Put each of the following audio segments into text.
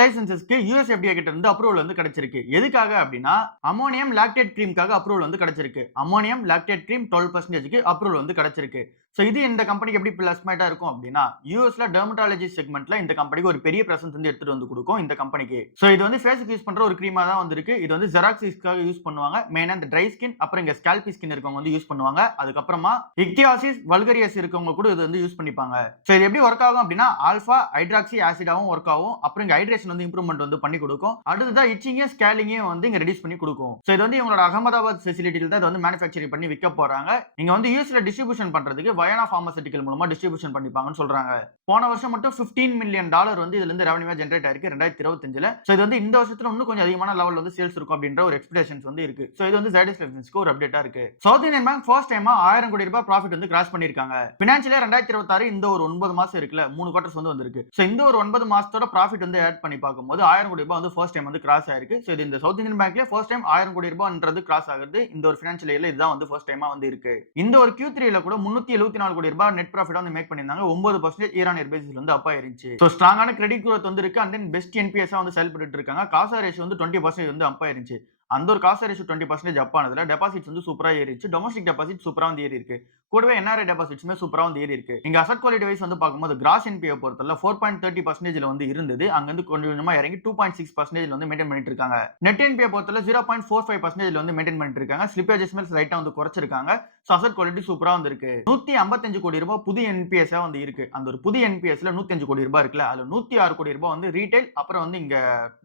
லைசென்சஸ்க்கு யுஎஸ்எஃப்டிஏ கிட்ட இருந்து அப்ரூவல் வந்து கிடைச்சிருக்கு. எதுக்காக அப்படின்னா அமோனியம் லாக்டேட் கிரீம்காக அப்ரூவல் வந்து கிடைச்சிருக்கு. அமோனியம் லாக்டேட் கிரீம் 12% அப்ரூவல் வந்து கிடைச்சிருக்கு. சோ இது இந்த கம்பெனிக்கு எப்படி பிளஸ் பாயிண்டா இருக்கும் அப்படின்னா யூஎஸ்ல டெர்மட்டாலஜி செக்மெண்ட்ல இந்த கம்பெனிக்கு ஒரு பெரிய பிரசன்ஸ் வந்து எடுத்துட்டு வந்து கொடுக்கும் இந்த கம்பெனிக்கு. சோ இது வந்து ஃபேஸ்க்கு யூஸ் பண்ற ஒரு கிரீமா தான் வந்திருக்கு. இது வந்து ஜெராக்ஸிஸ்க்காக யூஸ் பண்ணுவாங்க. மெயினா இந்த ட்ரை ஸ்கின் அப்புறம் இங்க ஸ்கேல்பி ஸ்கின் இருக்கவங்க வந்து யூஸ் பண்ணுவாங்க. அதுக்கப்புறமா இக்தியாசிஸ் வல்கரியாஸ் இருக்கவங்க கூட இது வந்து யூஸ் பண்ணிப்பாங்க. சோ இது எப்படி ஒர்க் ஆகும் அப்படின்னா ஆல்பா ஹைட்ராக்சி ஆசிடாவும் ஒர்க் ஆகும். அப்புறம் இங்க ஹைட்ரேஷன் வந்து இம்ப்ரூவ்மெண்ட் வந்து பண்ணி கொடுக்கும். அடுத்ததா இச்சிங்கும் ஸ்கேலிங்கையும் வந்து இங்க ரெடியூஸ் பண்ணி கொடுக்கும். சோ இது வந்து இவங்களோட அகமதாபாத் ஃபெசிலிட்டில தான் இது வந்து மேனுஃபேக்சரிங் பண்ணி விற்க போறாங்க. இங்க வந்து யூஎஸ்ல டிஸ்ட்ரிபியூஷன் பண்றதுக்கு வயனா பார்மசூட்டிக்கல் மூலமா டிஸ்ட்ரிபியூஷன் பண்ணிப்பாங்கன்னு சொல்றாங்க. போன வருஷம் மட்டும் $15 மில்லியன் வந்து இதுல இருந்து ரெவென்யூவா ஜெனரேட் ஆயிருக்கு 2025ல. சோ இது வந்து இந்த வருஷத்துல இன்னும் கொஞ்சம் அதிகமான லெவல்ல வந்து சேல்ஸ் இருக்கும் அப்படின்ற ஒரு எக்ஸ்பெக்டேஷன்ஸ் வந்து இருக்கு. சோ இது வந்து ஜைடஸ் லைசென்ஸ்க்கு ஒரு அப்டேட்டா இருக்கு. சவுத் இந்தியன் பேங்க் ஃபர்ஸ்ட் டைமா 1000 கோடி ரூபாய் ப்ராஃபிட் வந்து கிராஸ் பண்ணிருக்காங்க. ஃபினான்ஷியல் இயர் 2026 இந்த ஒரு 9 மாசம் இருக்குல 3 குவார்ட்டர்ஸ் வந்து வந்திருக்கு. சோ இந்த ஒரு 9 மாசத்தோட ப்ராஃபிட் வந்து ஆட் பண்ணி பார்க்கும்போது 1000 கோடி ரூபாய் வந்து ஃபர்ஸ்ட் டைம் வந்து கிராஸ் ஆயிருக்கு. சோ இது இந்த சவுத் இந்தியன் பேங்க்ல ஃபர்ஸ்ட் டைம் 1000 கோடி ரூபாய்ன்றது கிராஸ் ஆகுது. இந்த ஒரு ஃபினான்ஷியல் இயர்ல இதுதான் வந்து ஃபர்ஸ்ட் டைமா வந்து இருக்கு. இந்த ஒரு Q3ல கூட 374 கோடி ரூபாய் நெட் ப்ராஃபிட் வந்து மேக் பண்ணிருந்தாங்க. 9% இயர் ஆன் இயர் பேசிஸ்ல வந்து அப் ஆயிருச்சு. சோ ஸ்ட்ராங்கான கிரெடிட் growth வந்து இருக்கு. அண்ட் தென் பெஸ்ட் என்பிஎஸ் வந்து செயல்பட்டு இருக்காங்க. காசா ரேஷியோ வந்து 20% வந்து அப் ஆயிருச்சு. அந்த ஒரு காசா ரேஷியோ 20% அப் ஆனதுல டெபாசிட்ஸ் வந்து சூப்பரா ஏறிச்சு. டொமஸ்டிக் டெபாசிட் சூப்பரா வந்து ஏறி இருக்கு. கூடவே என்ஆர்ஐ டெபாசிட்ஸ்மே சூப்பரா வந்து ஏறி இருக்கு. நீங்க அசெட் குவாலிட்டி வைஸ் வந்து பார்க்கும்போது கிராஸ் என்பிஏ பொறுத்தல 4.30% வந்து இருந்தது. அங்க இருந்து கொஞ்சம் கொஞ்சமா இறங்கி 2.6% வந்து மெயின்டைன் பண்ணிட்டு இருக்காங்க. நெட் என்பிஏ பொறுத்தல 0.45% வந்து மெயின்டைன் பண்ணிட்டு இருக்காங்க. ஸ்லிப்பேஜஸ் மேல லைட்டா வந்து குறைச்சிருக்காங்க. சோ அசெட் குவாலிட்டி சூப்பரா வந்து இருக்கு. 155 கோடி ரூபாய் புது என்பிஎஸ் வந்து இருக்கு. அந்த ஒரு புது என்பிஎஸ்ல 105 கோடி ரூபாய் இருக்குல அதுல 106 கோடி ரூபாய் வந்து ரீட்டைல் அப்புறம் வந்து இங்க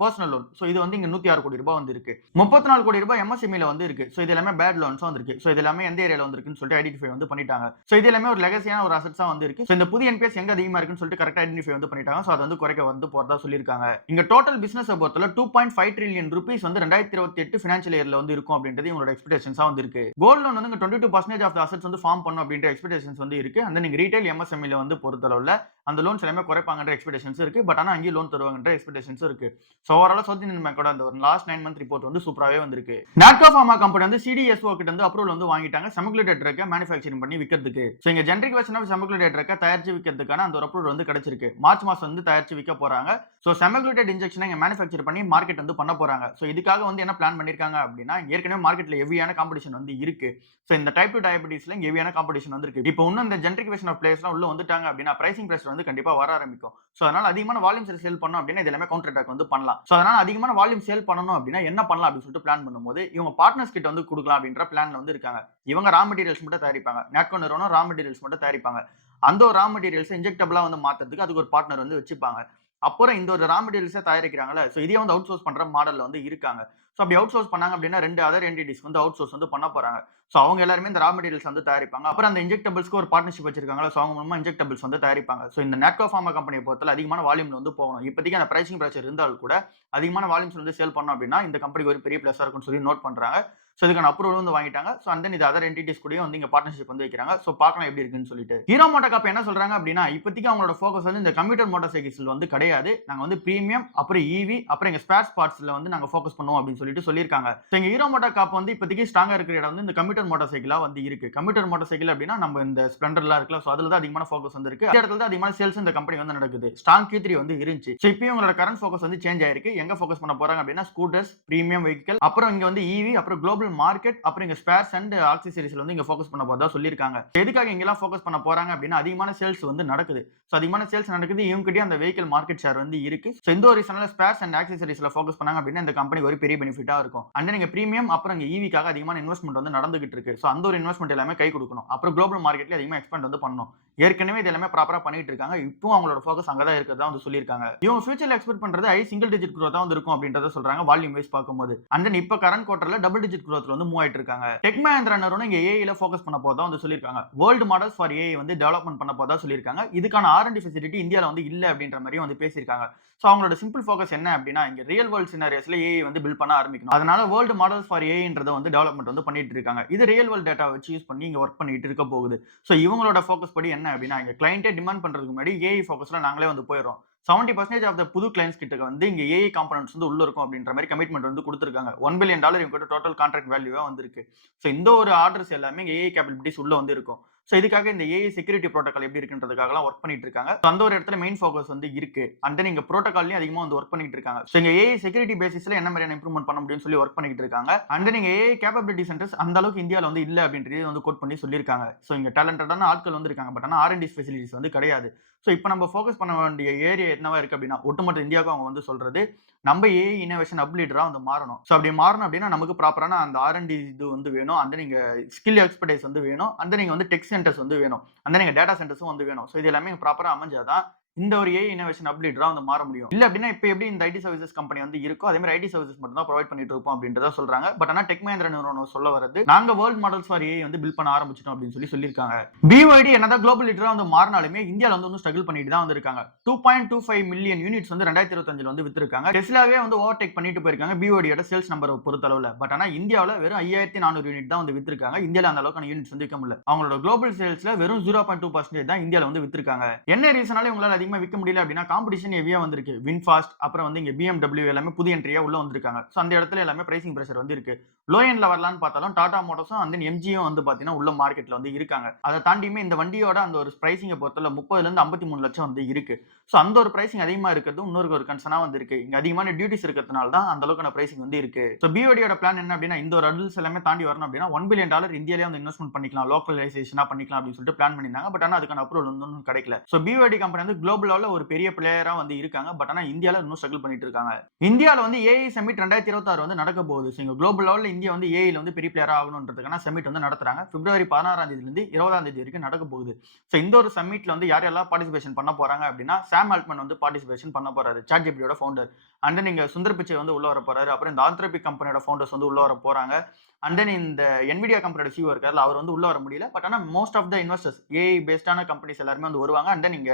பர்சனல் லோன். சோ இது வந்து இங்க 106 கோடி ரூபாய் வந்து இருக்கு. 34 கோடி ரூபாய் எம்எஸ்எம்இல வந்து இருக்கு. சோ இது எல்லாமே பேட் லோன்ஸ் வந்து இருக்கு. சோ இது எல்லாமே எந்த ஏரியால வந்திருக்குன்னு சொல்லிட்டு ஐடென்டிஃபை வந்து பண்ணிட்டாங்க. சோ இது எல்லாமே ஒரு லெகசியான ஒரு அசெட்ஸா வந்து இருக்கு. சோ இந்த புதிய என்பிஎஸ் எங்க அதிகமா இருக்குன்னு சொல்லிட்டு கரெக்ட்டா ஐடென்டிஃபை வந்து பண்ணிட்டாங்க. சோ அது வந்து குறைக்க வந்து போறதா சொல்லிருக்காங்க. இங்க டோட்டல் பிசினஸ் பொறுத்தல 2.5 ட்ரில்லியன் ரூபீஸ் வந்து 2028 ஃபினான்ஷியல் இயர்ல வந்து இருக்கும் அப்படின்றது இவங்களோட எக்ஸ்பெக்டேஷன்ஸா வந்து இருக்கு. கோல்ட் லோன் வந்து 22% ஆஃப் தி அசெட்ஸ் வந்து ஃபார்ம் பண்ணும் அப்படின்ற எக்ஸ்பெக்டேஷன்ஸ் வந்து இருக்கு. அந்த நீங்க ரீட்டைல் எம்எஸ்எம்இல வந்து பொறுத்தளவுல அந்த லோன்ஸ் எல்லாமே குறைப்பாங்கன்ற எக்ஸ்பெக்டேஷன்ஸ் இருக்கு. பட் ஆனா அங்கேயும் லோன் தருவாங்கன்ற எக்ஸ்பெக்டேஷன்ஸ் இருக்கு. சோ ஓவராலா சவுத் இந்தியன் பேங்கோட அந்த ஒரு லாஸ்ட் 9 மந்த் ரிப்போர்ட் வந்து சூப்பராவே வந்திருக்கு. நாட்கோ ஃபார்மா கம்பெனி வந்து சிடிஎஸ்ஓ கிட்ட இருந்து அப்ரூவல் வந்து வாங்கிட்டாங்க செமக்லுடேட் ட்ரக்க மேனுஃபேக்சரிங் பண்ணி விக்கிறதுக்கு. சோ இங்க ஜெனரிக் வெர்ஷன் ஆஃப் செமக்லுடேட் ட்ரக்க தயாரிச்சு விக்கிறதுக்கான அந்த ஒரு அப்ரூவல் வந்து கிடைச்சிருக்கு. மார்ச் மாசம் வந்து தயாரிச்சு விக்க போறாங்க. சோ செமக்லுடேட் இன்ஜெக்ஷனை இங்க மேனுஃபேக்சர் பண்ணி மார்க்கெட் வந்து பண்ண போறாங்க. சோ இதுக்காக வந்து என்ன பிளான் பண்ணிருக்காங்க அப்படின்னா ஏற்கனவே மார்க்கெட்ல ஹெவியான காம்படிஷன் வந்து இருக்கு. சோ இந்த டைப் 2 டயபெட்டிஸ்ல ஹெவியான காம்படிஷன் வந்து இருக்கு. இப்போ இன்னும் இந்த ஜெனரிக் வெர்ஷன் ஆஃப் பிளேயர்ஸ்லாம் உள்ள வந்துட்டாங்க அப்படின்னா பிரைசிங் பிரஷர் வந்து கண்டிப்பா வர ஆரம்பிக்கும். சோ அதனால அதிகமான வால்யூம்ஸ் சேல் பண்ணனும் அப்படின்னா இது எல்லாமே கவுண்டர் அட்டாக் வந்து பண்ணலாம். சோ அதனால அதிகமான வால்யூம் சேல் பண்ணனும் அப்படின்னா என்ன பண்ணலாம் அப்படின்னு சொல்லிட்டு பிளான் பண்ணும்போது இவங்க பார்ட்னர்ஸ் கிட்ட வந்து கொடுக்கலாம் அப்படின்ற பிளான்ல வந்து இருக்காங்க. இவங்க ரா மெட்டீரியல்ஸ் மட்டும் தயாரிப்பாங்க. நாட்கோ நிறுவனம் ரா மெட்டீரியல்ஸ் மட்டும் தயாரிப்பாங்க. அந்த ஒரு ரா மெட்டீரியல்ஸ் இன்ஜெக்டபிளா வந்து மாத்துறதுக்கு அதுக்கு ஒரு பார்ட்னர் வந்து வச்சுப்பாங்க. அப்புறம் இந்த ஒரு ரா மெட்டீரியல்ஸை தயாரிக்கிறாங்கல்ல சோ இதையே வந்து அவுட் சோர்ஸ் பண்ற மாடல்ல வந்து இருக்காங்க. சோ அப்படி அவுட் சோர்ஸ் பண்ணாங்க அப்படின்னா 2 அதர் என்டிட்டிஸ் வந்து அவுட் சோர்ஸ் வந்து பண்ண போறாங்க. சோ அவங்க எல்லாரும் இந்த ரா மெட்டீரியல்ஸ் வந்து தயாரிப்பாங்க. அப்புறம் அந்த இன்ஜெக்டபிள்ஸ்க்கு ஒரு பார்ட்னர்ஷிப் வச்சிருக்காங்கல்ல சோ அவங்க மூலமா இன்ஜெக்டபிள்ஸ் வந்து தயாரிப்பாங்க. சோ இந்த நாட்கோ ஃபார்மா கம்பெனியை பொறுத்தல அதிகமான வால்யூம்ல வந்து போகணும். இப்போதைக்கு அந்த பிரைசிங் பிரஷர் இருந்தாலும் கூட அதிகமான வால்யூம்ஸ் வந்து சேல் பண்ணோம் அப்படின்னா இந்த கம்பெனிக்கு ஒரு பெரிய பிளஸா இருக்கும்னு சொல்லி நோட் பண்றாங்க. சோ இதுக்கான அப்ரூவல் வந்து வாங்கிட்டாங்க. சோ அண்ட் தென் இது அதர் என்டிட்டிஸ் கூடயும் வந்து இங்க பார்ட்னர்ஷிப் வந்து வைக்கிறாங்க. சோ பார்க்கலாம் எப்படி இருக்குன்னு சொல்லிட்டு. ஹீரோ மோட்டோகார்ப் என்ன சொல்றாங்க அப்படின்னா இப்போதைக்கு அவங்களோட ஃபோக்கஸ் வந்து இந்த கம்ப்யூட்டர் மோட்டார் சைக்கிள்ஸ்ல வந்து கிடையாது. நாங்க வந்து பிரீமியம் அப்புறம் ஈவி அப்புறம் இங்க ஸ்பேர் பார்ட்ஸ்ல வந்து நாங்க ஃபோக்கஸ் பண்ணுவோம் அப்படின்னு சொல்லிட்டு சொல்லிருக்காங்க. சோ இங்க ஹீரோ மோட்டோகார்ப் வந்து இப்போதைக்கு ஸ்ட்ராங்கா இருக்கிற இடம் வந்து இந்த கம்ப்யூட்டர் மோட்டார் சைக்கிளா வந்து இருக்கு. கம்ப்யூட்டர் மோட்டார் சைக்கிள் அப்படின்னா நம்ம இந்த ஸ்ப்ளெண்டர்லாம் இருக்குல்ல சோ அதுல தான் அதிகமான ஃபோக்கஸ் வந்து இருக்கு. இந்த இடத்துல தான் அதிகமான சேல்ஸ் இந்த கம்பெனி வந்து நடக்குது. ஸ்ட்ராங் Q3 வந்து இருந்துச்சு. சோ இப்போ உங்களோட கரண்ட் ஃபோக்கஸ் வந்து சேஞ்ச் ஆயிருக்கு. எங்க ஃபோக்கஸ் பண்ண போறாங்க அப்படின்னா ஸ்கூட்டர்ஸ், பிரீமியம் வெஹிக்கிள், அப்புறம் இங்க வந்து ஈவி, அப்புறம் குளோபல் மார்க்கெட், அப்புறம் இங்க ஸ்பேர்ஸ் அண்ட் ஆக்சஸரீஸ்ல வந்து இங்க ஃபோக்கஸ் பண்ண போறதா சொல்லிருக்காங்க. எதுக்காக இங்க எல்லாம் ஃபோக்கஸ் பண்ண போறாங்க அப்படின்னா அதிகமான சேல்ஸ் வந்து நடக்குது. சோ அதிகமான சேல்ஸ் நடக்குது. இவங்ககிட்ட அந்த வெஹிக்கிள் மார்க்கெட் ஷேர் வந்து இருக்கு. சோ இந்த ஒரு ரீசனால ஸ்பேர்ஸ் அண்ட் ஆக்சஸரீஸ்ல ஃபோக்கஸ் பண்ணாங்க அப்படின்னா இந்த கம்பெனிக்கு ஒரு பெரிய பெனிஃபிட்டா இருக்கும். அண்ட் நீங்க பிரீமியம் அப்புறம் இங்க ஈவிக்காக அதிகமான இன்வெஸ்ட்மென்ட் வந்து நடந்துகிட்டு இருக்கு. சோ அந்த ஒரு இன்வெஸ்ட்மென்ட் எல்லாமே கை கொடுக்கணும். அப்புறம் குளோபல் மார்க்கெட்ல அதிகமா எக்ஸ்பேண்ட் வந்து பண்ணணும். ஏற்கனவே இது எல்லாமே ப்ராப்பரா பண்ணிட்டு இருக்காங்க. இப்போ அவங்களோட ஃபோக்கஸ் அங்க தான் இருக்கிறதா வந்து சொல்லிருக்காங்க. இவங்க ஃபியூச்சர்ல எக்ஸ்பெக்ட் பண்றது ஹை சிங்கிள் டிஜிட் growth வந்து இருக்கும் அப்படின்றத சொல்றாங்க வால்யூம் வைஸ் பார்க்கும்போது. அண்ட் தென் இப்போ கரண்ட் குவார்ட்டர்ல டபுள் டிஜிட் growthல வந்து மூவ் ஆயிட்டு இருக்காங்க. டெக் மஹிந்திரா நிறுவனம் இங்க ஏஐ ல ஃபோக்கஸ் பண்ண போறதா வந்து சொல்லிருக்காங்க. வேர்ல்ட் மாடல்ஸ் ஃபார் ஏஐ வந்து டெவலப்மென்ட் பண்ண போறதா சொல்லிருக்காங்க. இதுக்கான R&D ஃபெசிலிட்டி இந்தியால வந்து இல்ல அப்படின்ற மாதிரி வந்து பேசியிருக்காங்க. சோ அவங்களோட சிம்பிள் ஃபோக்கஸ் என்ன அப்படின்னா இங்க ரியல் வேர்ல்ட் சினாரியோஸ்ல ஏஐ வந்து பில்ட் பண்ண ஆரம்பிக்கணும். அதனால வேர்ல்ட் மாடல்ஸ் ஃபார் ஏஐன்றத வந்து டெவலப்மென்ட் வந்து பண்ணிட்டு இருக்காங்க. இது ரியல் வேர்ல்ட் டேட்டா வச்சு யூஸ் பண்ணி இங்க ஒர்க் பண்ணிட்டு இருக்க போகுது. சோ இவங்களோட ஃபோக்கஸ் படி என்ன அப்படின்னா இங்க கிளையன்ட்டே டிமாண்ட் பண்றதுக்கு முன்னாடி ஏஐ ஃபோக்கஸ்ல நாங்களே வந்து போயிடுறோம். 70% ஆஃப் த புது கிளைண்ட்ஸ் கிட்ட வந்து இங்க ஏஐ காம்பனன்ட்ஸ் வந்து உள்ள இருக்கும் அப்படின்ற மாதிரி கமிட்மெண்ட் வந்து கொடுத்திருக்காங்க. $1 பில்லியன் இவங்க டோட்டல் கான்ட்ராக்ட் வேல்யூவா வந்திருக்கு. சோ இந்த ஒரு ஆர்டர்ஸ் எல்லாமே இங்க ஏஐ கேப்பபிலிட்டிஸ் உள்ள வந்து இருக்கும். ஸோ இதுக்காக இந்த ஏஐ செக்யூரிட்டி ப்ரோட்டோகால் எப்படி இருக்குன்றதுக்காகலாம் ஒர்க் பண்ணிட்டு இருக்காங்க. ஸோ அந்த ஒரு இடத்துல மெயின் ஃபோக்கஸ் வந்து இருக்கு. அண்ட் தென் இங்க ப்ரோட்டோகால்லையும் அதிகமா வந்து ஒர்க் பண்ணிட்டு இருக்காங்க. ஸோ இங்க ஏஐ செக்யூரிட்டி பேசிஸ்ல என்ன மாதிரியான இம்ப்ரூவ்மெண்ட் பண்ண முடியும்னு சொல்லி ஒர்க் பண்ணிட்டு இருக்காங்க. அண்ட் தென் இங்க ஏஐ கேப்பபிலிட்டி சென்டர்ஸ் அந்த அளவுக்கு இந்தியாவில் வந்து இல்ல அப்படின்றது வந்து கோட் பண்ணி சொல்லியிருக்காங்க. ஸோ இங்க டேலண்டடான ஆட்கள் வந்து இருக்காங்க. பட் ஆனால் ஆர்என்டி ஃபெசிலிட்டிஸ் வந்து கிடையாது. ஸோ இப்போ நம்ம ஃபோக்கஸ் பண்ண வேண்டிய ஏரியா என்னவா இருக்கு அப்படின்னா, ஒட்டுமொத்த இந்தியாவுக்கும் அவங்க வந்து சொல்றது, நம்ம ஏஐ இன்னோவேஷன் ஹப் லீடரா வந்து மாறணும். ஸோ அப்படி மாறணும் அப்படின்னா நமக்கு ப்ராப்பரான அந்த ஆர்என்டி இது வந்து வேணும். அந்த நீங்க ஸ்கில் எக்ஸ்பர்டைஸ் வந்து வேணும். அந்த நீங்க வந்து டெக் சென்டர்ஸ் வந்து வேணும். அந்த நீங்க டேட்டா சென்டர்ஸும் வந்து வேணும். ஸோ இது எல்லாமே ப்ராப்பரா அமைஞ்சாதான் இந்த ஒரு ஏஐ இன்னோவேஷன் ஹப் லீடரா வந்து மாற முடியும். இல்ல அப்படின்னா இப்ப எப்படி இந்த ஐடி சர்வீசஸ் கம்பெனி வந்து இருக்கோ அதே மாதிரி ஐடி சர்வீசஸ் மட்டும் தான் ப்ரொவைட் பண்ணிட்டு இருப்போம் அப்படின்றத சொல்றாங்க. பட் ஆனா டெக் மஹிந்திரா நிறுவனம் சொல்ல வரது, நாங்க வேர்ல்ட் மாடல்ஸ் ஃபார் ஏஐ வந்து பில்ட் பண்ண ஆரம்பிச்சிட்டோம் அப்படின்னு சொல்லியிருக்காங்க. பிஒய்டி என்னதான் குளோபல் லீடரா வந்து மாறினாலுமே இந்தியால வந்து இன்னும் ஸ்ட்ரகிள் பண்ணிட்டு தான் வந்து இருக்காங்க. 2.25 மில்லியன் யூனிட்ஸ் வந்து 2025 வந்து வித்திருக்காங்க. டெஸ்லாவே வந்து ஓவர்டேக் பண்ணிட்டு போயிருக்காங்க பிஒடியோட சேல்ஸ் நம்பரை பொறுத்தளவுல. பட் ஆனா இந்தியாவில் வெறும் 5400 யூனிட் தான் வந்து வித்திருக்காங்க. இந்தியாவில் அந்த அளவுக்கு யூனிட்ஸ் வந்து விற்க முடியல. அவங்களோட குளோபல் சேல்ஸ்ல வெறும் 0.2% தான் இந்தியாவில் வந்து வித்திருக்காங்க. என்ன ரீசனால இவங்களால அதிகமா விற்க முடியல அப்படின்னா காம்படிஷன் ஹெவியா வந்திருக்கு. வின்ஃபாஸ்ட் அப்புறம் வந்து இங்க BMW எல்லாமே புதிய என்ட்ரியா உள்ள வந்திருக்காங்க. சோ அந்த இடத்துல எல்லாமே பிரைசிங் பிரஷர் வந்து இருக்கு. லோ எண்ட்ல வரலாம்னு பார்த்தாலும் டாடா மோட்டார்ஸும் அந்த எம்ஜியும் வந்து பாத்தீங்கன்னா உள்ள மார்க்கெட்ல வந்து இருக்காங்க. அதை தாண்டியுமே இந்த வண்டியோட அந்த ஒரு பிரைசிங்கை பொறுத்தல 30 இருந்து 53 லட்சம் வந்து இருக்கு. சோ அந்த ஒரு பிரைசிங் அதிகமா இருக்கிறது இன்னொரு ஒரு கன்சர்னா வந்து இருக்கு. இங்க அதிகமான டியூட்டிஸ் இருக்கிறதுனால தான் அந்த அளவுக்கான பிரைசிங் வந்து இருக்கு. சோ பிஓடியோட பிளான் என்ன அப்படின்னா இந்த ஒரு அடல்ஸ் எல்லாமே தாண்டி வரணும் அப்படின்னா $1 பில்லியன் இந்தியாலே வந்து இன்வெஸ்ட்மெண்ட் பண்ணிக்கலாம், லோக்கலைசேஷனா பண்ணிக்கலாம் அப்படின்னு சொல்லிட்டு பிளான் பண்ணிருந்தாங்க. பட் ஆனா அதுக்கான அப்ரூவல் வந்து கிடைக்கல. சோ பிஓடி கம்பெனி வந்து குளோபல் லெவல்ல ஒரு பெரிய பிளேயரா வந்து இருக்காங்க. பட் ஆனா இந்தியால இன்னும் ஸ்ட்ரகிள் பண்ணிட்டு இருக்காங்க. இந்தியால வந்து ஏஐ சமிட் 2026 வந்து நடக்க போகுது. சோ இங்க குளோபல் லெவல்ல இந்தியா வந்து ஏஐல வந்து பெரிய பிளேயரா ஆகணும்ன்றதுக்கான சமிட் வந்து நடத்துறாங்க. பிப்ரவரி 16ஆம் தேதியில இருந்து 20ஆம் தேதி வரைக்கும் நடக்க போகுது. சோ இந்த ஒரு சமிட்ல வந்து யார் யாரெல்லாம் பார்ட்டிசிபேஷன் பண்ண போறாங்க அப்படின்னா சாம் ஆல்ட்மன் வந்து பார்ட்டிசிபேஷன் பண்ண போறாரு, சாட்ஜிபிடியோட ஃபவுண்டர். அண்ட் தென் இங்க சுந்தர் பிச்சை வந்து உள்ள வர போறாரு. அப்புறம் இந்த ஆந்த்ரோபிக் கம்பெனியோட ஃபவுண்டர்ஸ் வந்து உள்ள வர போறாங்க. அண்ட் தென் இந்த என்விடியா கம்பெனியோட சிஓ இருக்காரு, அவர் வந்து உள்ள வர முடியல. பட் ஆனா most of the investors AI பேஸ்டான கம்பெனிஸ் எல்லாருமே வந்து வருவாங்க. அண்ட் தென் இங்க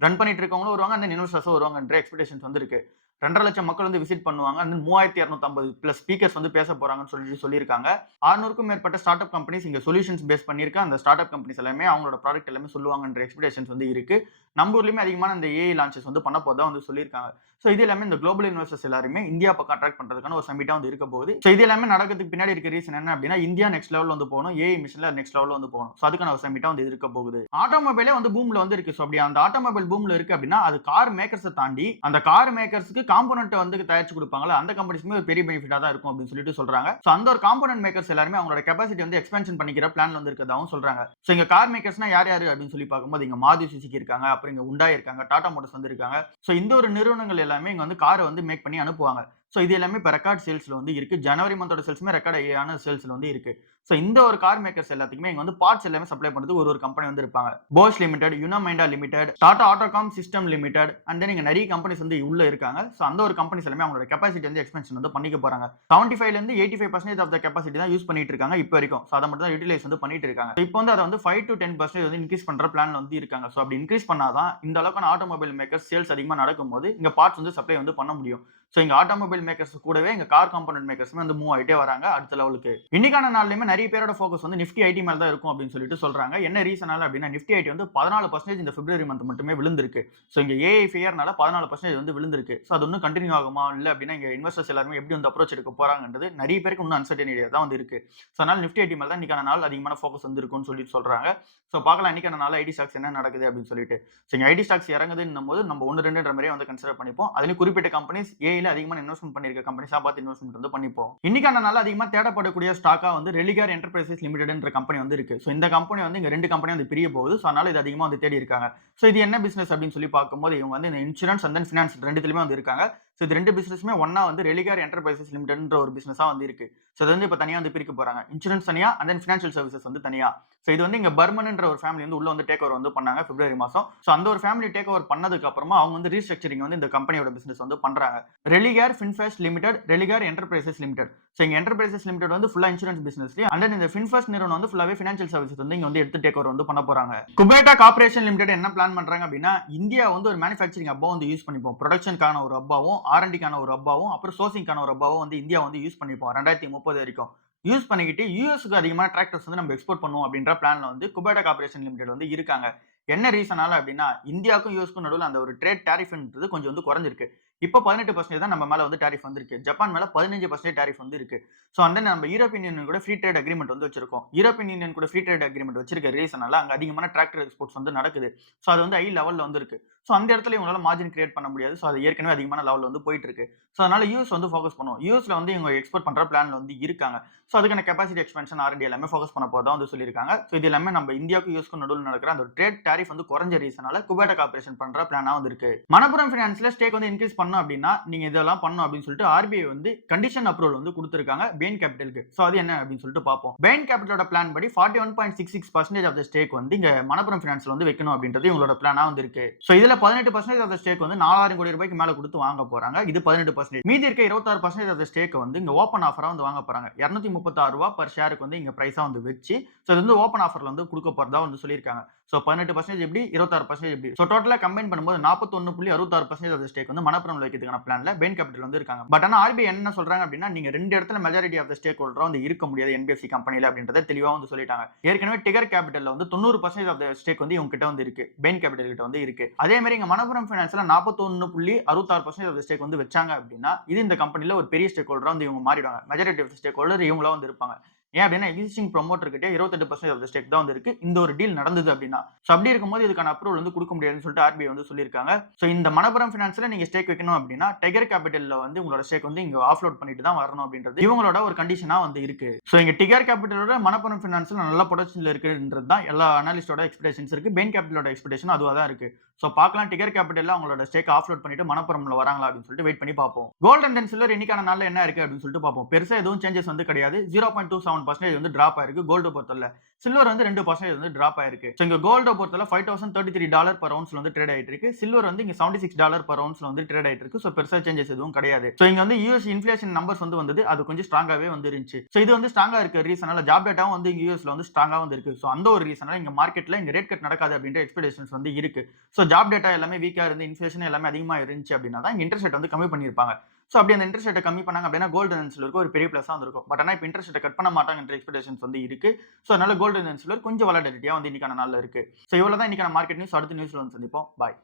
ரன் பண்ணிட்டு இருக்கவங்களும் வருவாங்க. அந்த இன்வெஸ்டர்ஸும் வருவாங்கன்ற எக்ஸ்பெக்டேஷன்ஸ் வந்து இருக்கு. 2.5 லட்சம் மக்கள் வந்து விசிட் பண்ணுவாங்க. அந்த 3250 பிளஸ் ஸ்பீக்கர்ஸ் வந்து பேச போறாங்கன்னு சொல்லியிருக்காங்க. 600க்கும் மேற்பட்ட ஸ்டார்ட் அப் கம்பெனிஸ் இங்க சொல்யூஷன்ஸ் பேஸ் பண்ணியிருக்க அந்த ஸ்டார்ட் அப் கம்பெனிஸ் எல்லாமே அவங்களோட ப்ராடக்ட் எல்லாமே சொல்லுவாங்கன்ற எக்ஸ்பெக்டேஷன்ஸ் வந்து இருக்கு. நம்ம ஊர்லயுமே அதிகமான அந்த ஏஐ லான்ச்சஸ் வந்து பண்ண போதா வந்து சொல்லியிருக்காங்க. ஸோ இது எல்லாமே இந்த குளோபல் இன்வெஸ்டர்ஸ் எல்லாருமே இந்தியா பக்கம் அட்ராக்ட் பண்றதுக்கான ஒரு சமிட்டா வந்து இருக்க போகுது. ஸோ இது எல்லாமே நடக்கிறதுக்கு பின்னாடி இருக்க ரீசன் என்ன அப்படின்னா இந்தியா நெக்ஸ்ட் லெவல் வந்து போகணும், ஏஐ மிஷன்ல நெக்ஸ்ட் லெவல் வந்து போகணும். ஸோ அதுக்கான ஒரு சமிட்டா வந்து இருக்க போகுது. ஆட்டோமொபைலே வந்து பூம்ல வந்து இருக்கு. ஸோ அப்படி அந்த ஆட்டோமொபைல் பூம்ல இருக்கு அப்படின்னா அது கார் மேக்கர்ஸை தாண்டி அந்த கார் மேக்கர்ஸ்க்கு காம்போனன்ட் வந்து தயாரிச்சு கொடுப்பாங்களா அந்த கம்பெனிஸ்மே ஒரு பெரிய பெனிஃபிட்டா தான் இருக்கும் அப்படின்னு சொல்லிட்டு சொல்றாங்க. ஸோ அந்த ஒரு காம்போனன்ட் மேக்கர்ஸ் எல்லாருமே அவங்களோட கெபாசிட்டி வந்து எக்ஸ்பென்ஷன் பண்ணிக்கிற பிளான்ல வந்து இருக்கிறதாவும் சொல்றாங்க. ஸோ இங்க கார் மேக்கர்ஸ்னா யார் யாரு அப்படின்னு சொல்லி பார்க்கும்போது இங்க மாருதி சுசுகி இருக்காங்க, அப்புறம் இங்க ஹுண்டாய் இருக்காங்க, டாடா மோட்டார்ஸ் வந்து இருக்காங்க. ஸோ இந்த ஒரு நிறுவனங்கள் எல்லாமே இங்க வந்து காரை வந்து மேக் பண்ணி அனுப்புவாங்க. ஸோ இது எல்லாமே இப்போ ரெக்கார்ட் சேல்ஸ்ல வந்து இருக்கு. ஜனவரி மந்தோட சேல்ஸுமே ரெக்கார்ட் ஆன சேல்ஸ்ல வந்து இருக்கு. ஸோ இந்த ஒரு கார் மேக்கர்ஸ் எல்லாத்துக்குமே இங்க வந்து பார்ட்ஸ் எல்லாமே சப்ளை பண்றது ஒரு கம்பெனி வந்து இருப்பாங்க. Bosch limited, Uno Minda limited, Tata Autocomp system limited, and then இங்க நிறைய கம்பெனிஸ் வந்து உள்ள இருக்காங்க. ஸோ அந்த ஒரு கம்பெனிஸ் எல்லாமே அவங்களோட கெபாசிட்டி வந்து எக்ஸ்பென்ஷன் வந்து பண்ணிக்க போறாங்க. 75ல இருந்து 85% ஆஃப் த கெபாசிட்டி தான் யூஸ் பண்ணிட்டு இருக்காங்க இப்போ வரைக்கும். ஸோ அதை மட்டும் தான் யூட்டிலைஸ் வந்து பண்ணிட்டு இருக்காங்க. இப்போ வந்து அதை வந்து 5 to 10% வந்து இன்க்ரீஸ் பண்ற பிளான்ல வந்து இருக்காங்க. ஸோ அப்படி இன்க்ரீஸ் பண்ணாதான் இந்த அளவுக்கான ஆட்டோமொபைல் மேக்கர்ஸ் சேல்ஸ் அதிகமா நடக்கும்போது இங்க பார்ட்ஸ் வந்து சப்ளை வந்து பண்ண முடியும். ஸோ இங்க ஆட்டோமொபைல் மேக்கர்ஸ் கூடவே இங்க கார் காம்பனன்ட் மேக்கர்ஸுமே வந்து மூவ் ஆகிட்டே வராங்க அடுத்த லெவலுக்கு. இன்னைக்கான நாள்லயுமே நிறைய பேரோட ஃபோக்கஸ் வந்து நிஃப்டி ஐடி மேல தான் இருக்கும் அப்படின்னு சொல்லிட்டு சொல்றாங்க. என்ன ரீசனால அப்படின்னா நிஃப்டி ஐடி வந்து 14% இந்த பிப்ரவரி மந்த் மட்டுமே விழுந்திருக்கு. ஸோ இங்க ஏஐ ஃபியர்னால 14% வந்து விழுந்திருக்கு. ஸோ அது இன்னும் கண்டினியூ ஆகுமா இல்லை அப்படின்னா இங்க இன்வெஸ்டர்ஸ் எல்லாருமே எப்படி வந்து அப்ரோச் எடுக்க போறாங்கன்றது நிறைய பேருக்கு இன்னும் அன்சர்டனிட்டியா தான் வந்து இருக்கு. ஸோ அதனால நிஃப்டி ஐடி மேல தான் இன்னைக்கான நாள் அதிகமான ஃபோக்கஸ் வந்து இருக்கும்னு சொல்லிட்டு சொல்றாங்க. ஸோ பார்க்கலாம் இன்னைக்கான நாள் ஐடி ஸ்டாக்ஸ் என்ன நடக்குது அப்படின்னு சொல்லிட்டு. ஸோ இங்க ஐடி ஸ்டாக்ஸ் இறங்குதுன்னும் போது நம்ம 1-2 மாதிரியே வந்து கன்சிடர் பண்ணிப்போம். அதுலயும் குறிப்பிட்ட கம்பெனிஸ் ஏஐல அதிகமான இன்வெஸ்ட்மெண்ட் பண்ணிருக்க கம்பெனிஸா பார்த்து இன்வெஸ்ட்மெண்ட் வந்து பண்ணிப்போம். இன்னைக்கான நாள் அதிகமா தேடப்படக்கூடிய ஸ்டாக்கா வந்து ரெலிகார் என்டர்பிரைசஸ் லிமிடெட்ன்ற கம்பெனி வந்து இருக்கு. ஸோ இந்த கம்பெனி வந்து இங்க 2 கம்பெனி வந்து பிரிய போகுது. ஸோ அதனால இது அதிகமா வந்து தேடி இருக்காங்க. ஸோ இது என்ன பிசினஸ் அப்படின்னு சொல்லி பார்க்கும்போது இவங்க வந்து இந்த இன்சூரன்ஸ் அண்ட் தென் ஃபினான்ஸ் ரெண்டுத்துலயுமே வந்து இருக்காங்க. ஸோ இது 2 பிசினஸ்மே ஒன்னா வந்து ரெலிகார் என்டர்பிரைசஸ் லிமிடெட்ன்ற ஒரு பிசினஸா வந்து இருக்கு. ஸோ அது வந்து இப்போ தனியா வந்து பிரிக்க போறாங்க. இன்சூரன்ஸ் தனியா அண்ட் தென் ஃபினான்ஷியல் சர்வீசஸ் வந்து தனியா. ஸோ இது வந்து இங்க பர்மன்ன்ற ஒரு ஃபேமிலி வந்து உள்ள வந்து டேக் ஓவர் வந்து பண்ணாங்க பிப்ரவரி மாசம். ஸோ அந்த ஒரு ஃபேமிலி டேக் ஓவர் பண்ணதுக்கு அப்புறமா அவங்க வந்து ரீஸ்ட்ரக்சரிங் வந்து இந்த கம்பெனியோட பிசினஸ் வந்து பண்றாங்க. Religare ஃபின்ஃபர்ஸ்ட் limited, Religare enterprises limited. So இங்க என்டர்பிரைசஸ் லிமிடெட் வந்து ஃபுல்லா இன்சூரன்ஸ் பிசினஸ் அண்ட் தென் இந்த ஃபின்ஃபர்ஸ்ட் நிறுவனம் வந்து ஃபுல்லாவே ஃபினான்ஷியல் சர்வீசஸ் வந்து இங்க வந்து எடுத்து டேக் ஓவர் வந்து பண்ண போறாங்க. குபேட்டா கார்ப்பரேஷன் லிமிடெட் என்ன பிளான் பண்றாங்க அப்படின்னா இந்தியா வந்து ஒரு மேனுஃபேக்சரிங் ஹப்பா வந்து யூஸ் பண்ணிப்போம். ப்ரொடக்ஷனுக்கான ஒரு ஹப்பாவும் ஆர்என்டிக்கான ஒரு ஹப்பாவும் அப்புறம் சோர்சிங்கான ஒரு ஹப்பாவும் வந்து இந்தியா வந்து யூஸ் பண்ணிப்போம் 2030 வரைக்கும். யூஸ் பண்ணிக்கிட்டு யூஎஸ்க்கு அதிகமான டிராக்டர்ஸ் வந்து நம்ம எக்ஸ்போர்ட் பண்ணுவோம் அப்படின்ற பிளான்ல வந்து குபேட்டா கார்ப்பரேஷன் லிமிடெட் வந்து இருக்காங்க. என்ன ரீசனால அப்படின்னா இந்தியாவுக்கும் யூஎஸ்க்கும் நடுவில் அந்த ஒரு ட்ரேட் டாரிஃப்ன்றது கொஞ்சம் வந்து குறைஞ்சிருக்கு. இப்போ 18% தான் நம்ம மேல வந்து டாரிஃப் வந்திருக்கு. ஜப்பான் மேல 15% டாரிஃப் வந்து இருக்கு. ஸோ அண்ட் தென் நம்ம யூரோப்பியன் யூனியன் கூட ஃப்ரீ ட்ரேட் அக்ரீமெண்ட் வந்து வச்சிருக்கோம். யூரோப்பியன் யூனியன் கூட ஃப்ரீ ட்ரேட் அக்ரீமெண்ட் வச்சிருக்க ரீசனால அங்க அதிகமான டிராக்டர் எக்ஸ்போர்ட்ஸ் வந்து நடக்குது. ஸோ அது வந்து ஹை லெவல்ல வந்து இருக்கு. ஸோ அந்த இடத்துல இவங்களால மார்ஜின் கிரியேட் பண்ண முடியாது. ஸோ அது ஏற்கனவே அதிகமான லெவல்ல வந்து போயிட்டு இருக்கு. ஸோ அதனால யூஎஸ் வந்து ஃபோக்கஸ் பண்ணும். யூஎஸ்ல வந்து இவங்க எக்ஸ்போர்ட் பண்ற பிளான்ல வந்து இருக்காங்க. ஸோ அதுக்கான கெபாசிட்டி எக்ஸ்பென்ஷன் ஆர்&டி எல்லாமே ஃபோக்கஸ் பண்ண போறதா வந்து சொல்லியிருக்காங்க. ஸோ இது எல்லாமே நம்ம இந்தியாவுக்கும் யூஎஸ்க்கும் நடுவில் நடக்கிற அந்த ட்ரேட் டாரிஃப் வந்து குறைஞ்ச ரீசனால குபேட்டா கார்ப்பரேஷன் பண்ற பிளானா வந்து இருக்கு. மணப்புரம் ஃபினான்ஸ்ல ஸ்டேக் வந்து இன்க்ரீஸ் பண்ணணும் அப்படின்னா நீங்க இதெல்லாம் பண்ணணும் அப்படின்னு சொல்லிட்டு ஆர்பிஐ வந்து கண்டிஷன் அப்ரூவல் வந்து கொடுத்திருக்காங்க பெயின் கேபிட்டலுக்கு. ஸோ அது என்ன அப்படின்னு சொல்லிட்டு பார்ப்போம். பெயின் கேபிட்டலோட பிளான் படி 41.66% ஆஃப் த ஸ்டேக் வந்து இங்க மணப்புரம் ஃபினான்ஸ்ல வந்து வைக்கணும் அப்படின்றது இவங்களோட பிளானா வந்து இருக்கு. ஸோ இதுல 18% ஆஃப் த ஸ்டேக் வந்து 4000 கோடி ரூபாய்க்கு மேல கொடுத்து வாங்க போறாங்க. இது 18%. மீதி இருக்க 26% ஆஃப் த ஸ்டேக் வந்து இங்க ஓப்பன் ஆஃபரா வந்து வாங்க போறாங்க. 236 ரூபாய் பர் ஷேருக்கு வந்து இங்க பிரைஸா வந்து வச்சு ஸோ இது வந்து ஓப்பன் ஆஃபர்ல வந்து கொடுக்க போறதா வந்து சொல்லியிருக்காங்க. ஸோ 18% எப்படி 26% எப்படி ஸோ டோட்டலா கம்பைன் பண்ணும்போது 41.66% ஆஃப் ஸ்டேக் வந்து மணப்புரம்ல வைக்கிறதுக்கான பிளான்ல பெயின் கேபிட்டல் வந்து இருக்காங்க. பட் ஆனா ஆர்பிஐ என்ன சொல்றாங்க அப்படின்னா நீங்க 2 இடத்துல மெஜாரிட்டி ஆஃப் த ஸ்டேக் ஹோல்டரா வந்து இருக்க முடியாது என்பிஎஃப்சி கம்பெனில அப்படின்றத தெளிவா வந்து சொல்லிட்டாங்க. ஏற்கனவே டிகர் கேபிட்டல்ல வந்து 90% ஆஃப் த ஸ்டேக் வந்து இவங்க கிட்ட வந்து இருக்கு. பெயின் கேபிட்டல் கிட்ட வந்து இருக்கு. அதே மாதிரி இங்க மணப்புரம் ஃபைனான்ஸ்ல 41.66% ஆஃப் த ஸ்டேக் வந்து வச்சாங்க அப்படின்னா இது இந்த கம்பெனில ஒரு பெரிய ஸ்டேக் ஹோல்டரா வந்து இவங்க மாறிடுவாங்க. Majority of the stakeholder இவங்களா வந்து இருப்பாங்க. ஏன் அப்படின்னா எக்ஸிஸ்டிங் ப்ரொமோட்டர் கிட்ட 28% ஆஃப் த ஸ்டேக் தான் வந்து இருக்கு. இந்த ஒரு டீல் நடந்தது அப்படின்னா ஸோ அப்படி இருக்கும்போது இதுக்கான அப்ரூவல் வந்து கொடுக்க முடியாதுன்னு சொல்லிட்டு ஆர்பிஐ வந்து சொல்லியிருக்காங்க. ஸோ இந்த மணப்புரம் ஃபினான்ஸ்ல நீங்க ஸ்டேக் வைக்கணும் அப்படின்னா டைகர் கேபிட்டல்ல வந்து உங்களோட ஸ்டேக் வந்து இங்க ஆஃப்லோட் பண்ணிட்டு தான் வரணும் அப்படின்றது இவங்களோட ஒரு கண்டிஷனா வந்து இருக்கு. ஸோ இங்க டிகர் கேபிட்டலோட மணப்புரம் ஃபினான்ஸ்ல நல்ல பொட்டன்ஷியல் இருக்குன்றது தான் எல்லா அனாலிஸ்டோட எக்ஸ்பெக்டேஷன்ஸ் இருக்கு. பெயின் கேபிட்டலோட எக்ஸ்பெக்டேஷன் அதுவா தான் இருக்கு. ஸோ பார்க்கலாம் டிகர் கேபிட்டல்ல அவங்களோட ஸ்டேக் ஆஃப்லோட் பண்ணிட்டு மணப்புரம்ல வராங்களா அப்படின்னு சொல்லிட்டு வெயிட் பண்ணி பார்ப்போம். கோல்ட் அண்ட் சில்வர் இன்னைக்கான நாள்ல என்ன இருக்கு அப்படின்னு சொல்லிட்டு பார்ப்போம். பெருசா எதுவும் சேஞ்சஸ் வந்து கிடையாது. 0.27% வந்து டிராப் ஆயிருக்கு கோல்டு பொறுத்தவரை. சில்வர் வந்து 2% வந்து டிராப் ஆயிருக்கு. ஸோ இங்க கோல்ட பொறுத்தவரை $5033 per ounce வந்து ட்ரேட் ஆயிட்டு இருக்கு. சில்வர் வந்து இங்க $76 per ounce வந்து ட்ரேட் ஆயிட்டு இருக்கு. ஸோ பெருசா சேஞ்சஸ் எதுவும் கிடையாது. ஸோ இங்க வந்து யூஎஸ் இன்ஃபிளேஷன் நம்பர்ஸ் வந்து வந்தது அது கொஞ்சம் ஸ்ட்ராங்காவே வந்து இருந்துச்சு. ஸோ இது வந்து ஸ்ட்ராங்கா இருக்க ரீசனால ஜாப் டேட்டாவும் வந்து இங்க யூஎஸ்ல வந்து ஸ்ட்ராங்கா வந்து இருக்கு. ஸோ அந்த ஒரு ரீசனால இங்க மார்க்கெட்ல இங்க ரேட் கட் நடக்காது அப்படின்ற எக்ஸ்பெக்டேஷன்ஸ் வந்து இருக்கு. ஸோ ஜாப் டேட்டா எல்லாமே வீக்கா இருந்து இன்ஃபிளேஷன் எல்லாமே அதிகமா இருந்துச்சு அப்படின்னா தான் இங்க இன்ட்ரெஸ்ட் ரேட் வந்து கம்மி பண்ணிருப்பாங்க. ஸோ அப்படி அந்த இன்ட்ரெஸ்ட் ரேட்டை கம்மி பண்ணாங்க அப்படின்னா கோல்டு அண்ட் சில்வருக்கு ஒரு பெரிய பிளஸாக வந்திருக்கும். பட் ஆனால் இப்போ இன்ட்ரெஸ்ட் ரேட்டை கட் பண்ண மாட்டாங்கன்ற எக்ஸ்பெக்டேஷன்ஸ் வந்து இருக்கு. ஸோ அதனால கோல்டு அண்ட் சில்வர் கொஞ்சம் வாலட்டிலிட்டியாக வந்து இன்னைக்கான நாளில் இருக்கு. ஸோ இவ்வளோ தான் இன்னைக்கான மார்க்கெட் நியூஸ். அடுத்த நியூஸ்ல வந்து சந்திப்போம். பாய்.